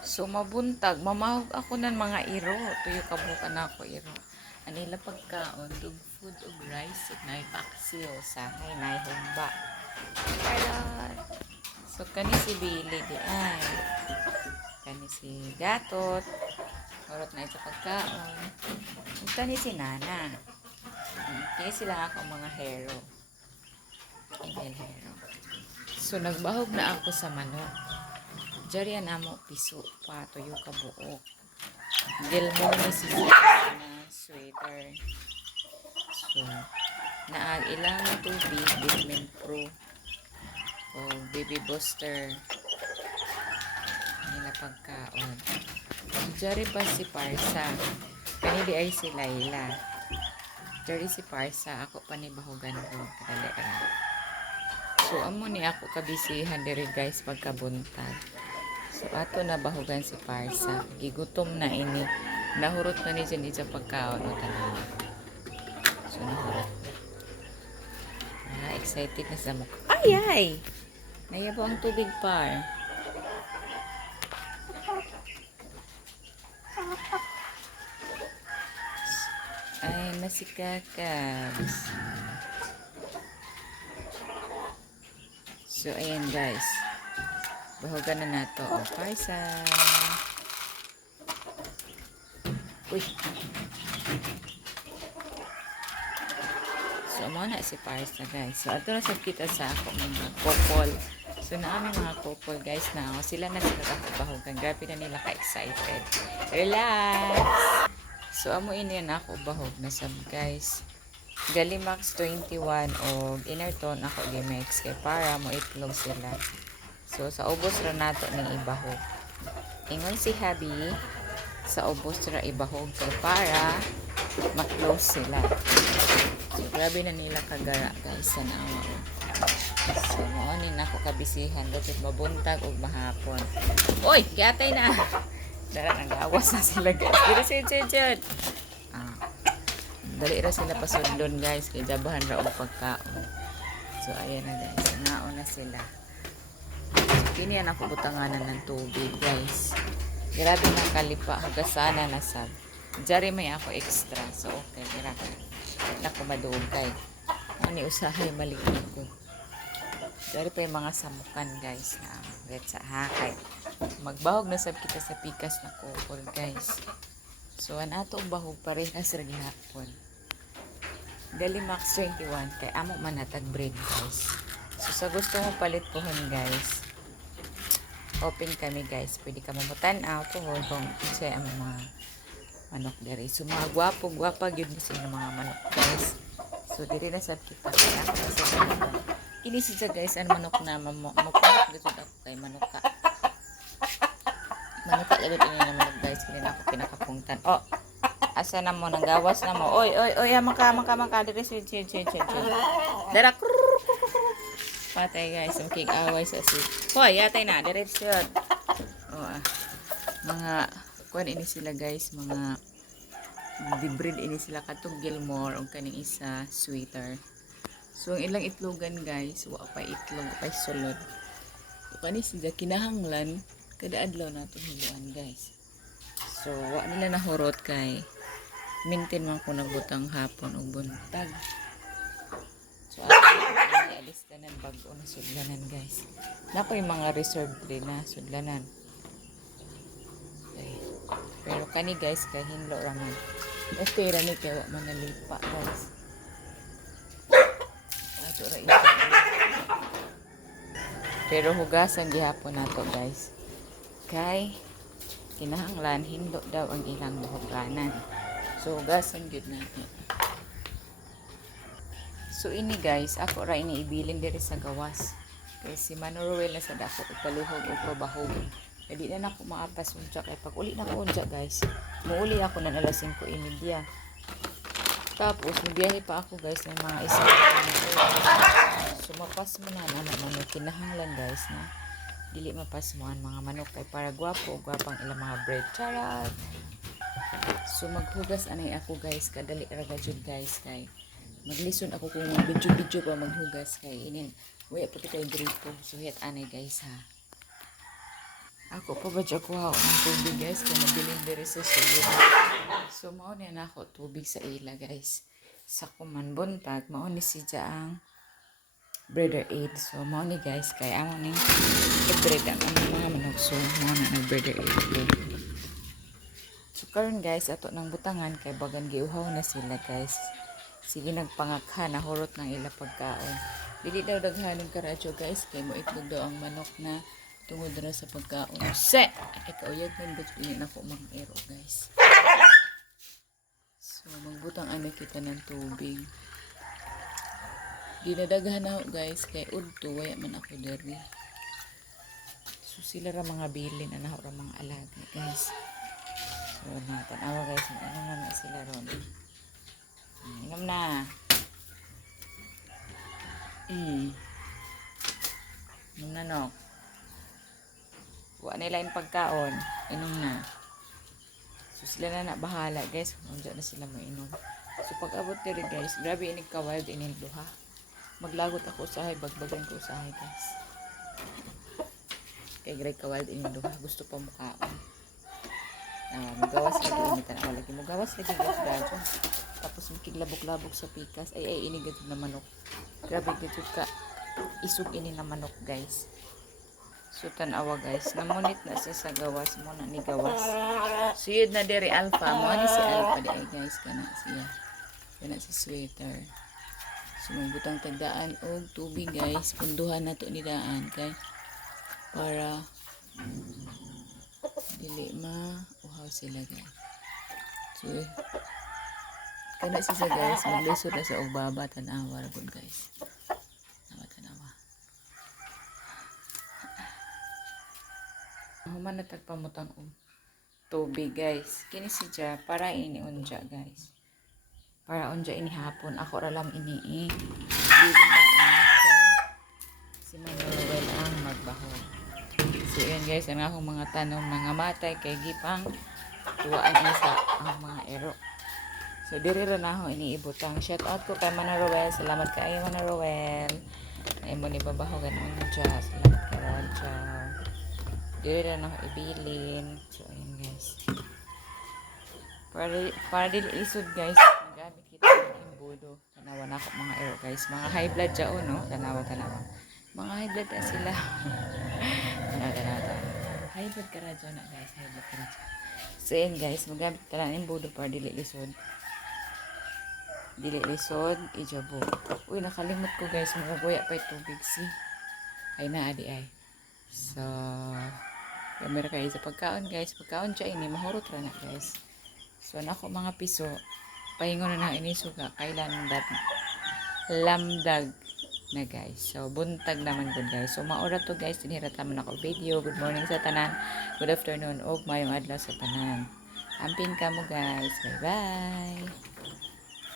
So mabuntag, mamahog ako ng mga iro. Tuyo kabukan ako iro. Anila pagkaon, dug food ug rice ug nay paksiw sahay nay humba. Kalat. So kani si Billy di ay. Kani si Gatot. Orot na sa pagkaon. Kani si Nana. Kaya sila ako mga hero. Email hero. So nagbahog na ako sa manok. Yan amo piso pa tuyo ka buok. Gilmo ni si na sweater. So, naag ilang tubig, Vitamin Pro o Baby Booster nila pagkaon. Diyan pa si Parsa. Kanili ay si Laila. Diyan si Parsa. Ako pa ni Bahugan ko. Kadali. So, amo ni ako kabisihan diri guys pagkabuntag. So, ato na bahugan si Parsa. Gigutom na ini. Nahurot na ni dyan sa pagkaon. O, tanan. So, nahurot. Ah, excited na sa mukha. Ay, ay! Nayabo ang tubig par. Ay, masikakabs. So, ayan guys. Bahugan na nato. O, parsa. Uy. So, amo na si Parsa, guys. So, ato na sab kita sa ako mga couple. So, naami mga couple, guys, na ako. Sila na sila bahugan. Grabe na nila ka-excited. Relax! So, amo ini na ako bahog na sab, guys. Galimax 21 o Innerton ako Gimex kay para mo itlog sila. So, sa ubos ra nato ng ibahog. Ingon si Habi, sa ubos ra ibahog kay para ma-close sila. So, grabe na nila kagara guys sa nawa. So, moonin na ako kabisihan. Dapat mabuntag o mahapon. Oy! Kiyatay na! Dara, nag-awas na sila guys. Dito si Jujud. Ah. Dali ra sila pasundon guys. Kay jabahan ra og pagkaon. So, ayan na guys. Naon na sila. Kini yan ako butanganan ng tubig, guys. Grabe na kalipa, hagasana na sab. Jari may ako extra. So, okay, gira. Naku, madugay. Ani usahay malik ko. Jari pa yung mga samukan, guys, na red sa hakay. Magbahog na sab kita sa pikas na kupol, guys. So, an ato bahog parehas ra gihapon. Dalimax 21 kay amo man natag bread, guys. So, sa gusto mo palit pohon, guys, open kami guys. Pwede ka mamutan to hold kung kasi ang mga manok diri. So mga gwapo, gwapa gyud ni sila mga manok guys. So diri na sad kita kaya kasi Kini siya guys ang manok na mamo mapunot gud ako kay manok ka. Manok ka gud ini manok guys kini ako pinakapungtan. Oh. Asa na mo nanggawas na mo. Oy oy oy ah, maka maka maka diri si si si si. Dara Patay guys, ang king away sa si. Hoy, yatay na, diretsyon. Oh, ah. Mga, kuan ini sila guys, mga dibrid ini sila katong Gilmore, ang kaning isa, sweeter. So, ang ilang itlogan guys, wa pa itlog, pa sulod. So, kani sila kinahanglan, kada adlaw na itong hiluan guys. So, wa nila nahurot kay maintain man ko nagbutang hapon o buntag. So, ako alis na ng bago na sudlanan, guys. Nako yung mga reserve din na sudlanan. Okay. Pero kani, guys, kay hinlo raman. Okay, rani kay wa man nalipa, guys. Ato ra. Pero hugasan gihapon nato, guys. Kay kinahanglan hindo daw ang ilang huganan. So, hugasan gyud natin. So ini guys, ako ra ini ibilin diri sa gawas. Kay si Manuruel na sa dako ipaluhog o pabahog. Kaya di na nako maapas unsa kay pag uli na ko unsa guys. Muuli ako na alas 5 inidya. Tapos nibiyahe pa ako guys ng mga isang So mapas mo na naman manok kinahanglan guys na dili mapas mo ang mga manok kay para gwapo gwapang ilang mga bread charot. So maghugas anay ako guys kadali ra jud guys kay maglison ako kung video-video pa maghugas kay inin wala pa kay gripo so hit anay guys ha Ako pa ba ako ng tubig guys kung mabilin diri sa suyo. So mao ni na ako tubig sa ila guys. Sa kuman buntag mao ni si ang brother 8. So mao ni guys kay amo ning i-breed ang mga manok. So mao na brother 8 ko. So karon guys ato nang butangan kay bagan giuhaw na sila guys. Sige nagpangakha na hurot ng ila pagkaon. Dili daw daghanon karadyo guys kay mo itlog ang manok na tungod na sa pagkaon. Set! Ay kauyag man guys pili na ko mga ero guys. So magbutang ano kita ng tubig. Dinadaghan na guys kay udto waya man ako diri. So sila ra mga bilin na ra mga alaga guys. So natin awa guys, ano na sila ron. Inom na. Mm. Inom na no. Wa nila yung pagkaon. Inom na. So sila na na bahala guys. Nandiyan na sila mainom. So pag abot diri guys, grabe inig ka wild inig duha. Maglagot ako usahay, bagbagan ko usahay guys. Kay Greg ka wild inig duha. Gusto pa mukaon. Ah, magawas lagi initan ako lagi. Magawas lagi guys dadyo. Tapos makiglabok-labok sa pikas. Ay ay inig ito na manok. Grabe gito ka. Isog ini na manok guys. So tanawa guys, namunit na siya sa gawas mo na ni gawas. Suyod na diri alpha, mo ni si alpha di ay guys kana siya. Kana si sweater. So magbutang tagdaan og tubig guys, punduhan na to ni daan kay para dili ma uhaw sila guys. So kana siya guys, maglisod na sa og baba tanawa ra gud guys. Tanawa tanawa. Human na tagpamutang og tubig guys. Kini si Ja para ini unja guys. Para unja ini hapon. Ako ra lang ini eh. Kay si Manuel ang magbaho. So yun guys, ang akong mga tanom mga matay kay gipang tuwaan ini sa ang mga. So diri ra na ako iniibutang. Shout out ko kay Mana Roel. Salamat kaayo Mana Roel. Ay mo ni babaho ganun mo dyan. Salamat kay Raja. Dili na ako ibilin. So, ayun guys. Para, para dili isod guys, magamit kita ng imbudo. Tanawa na ako mga aero guys. Mga high blood dyan, oh, no? Tanawa, tanawa. Mga high blood na sila. tanawa, tanawa, tanawa. High blood ka na dyan na guys. High blood ka na dyan. So, ayun guys. Magamit ka ng imbudo para dili isod. Dili lisod, ijabo. Uy, nakalimot ko guys. Magagoya pa tubig. See? Ay na, adi ay. So, Kamera kayo sa pagkaon guys. Pagkaon siya ini, mahurot ra na guys. So, nako mga piso, pahingon na ini suga. Kailan dat lamdag na guys. So, buntag naman good guys. So, maura to guys. Tinira taman ako video. Good morning sa tanan. Good afternoon. Og mayong adlaw sa tanan. Ampin ka mo guys. Bye-bye.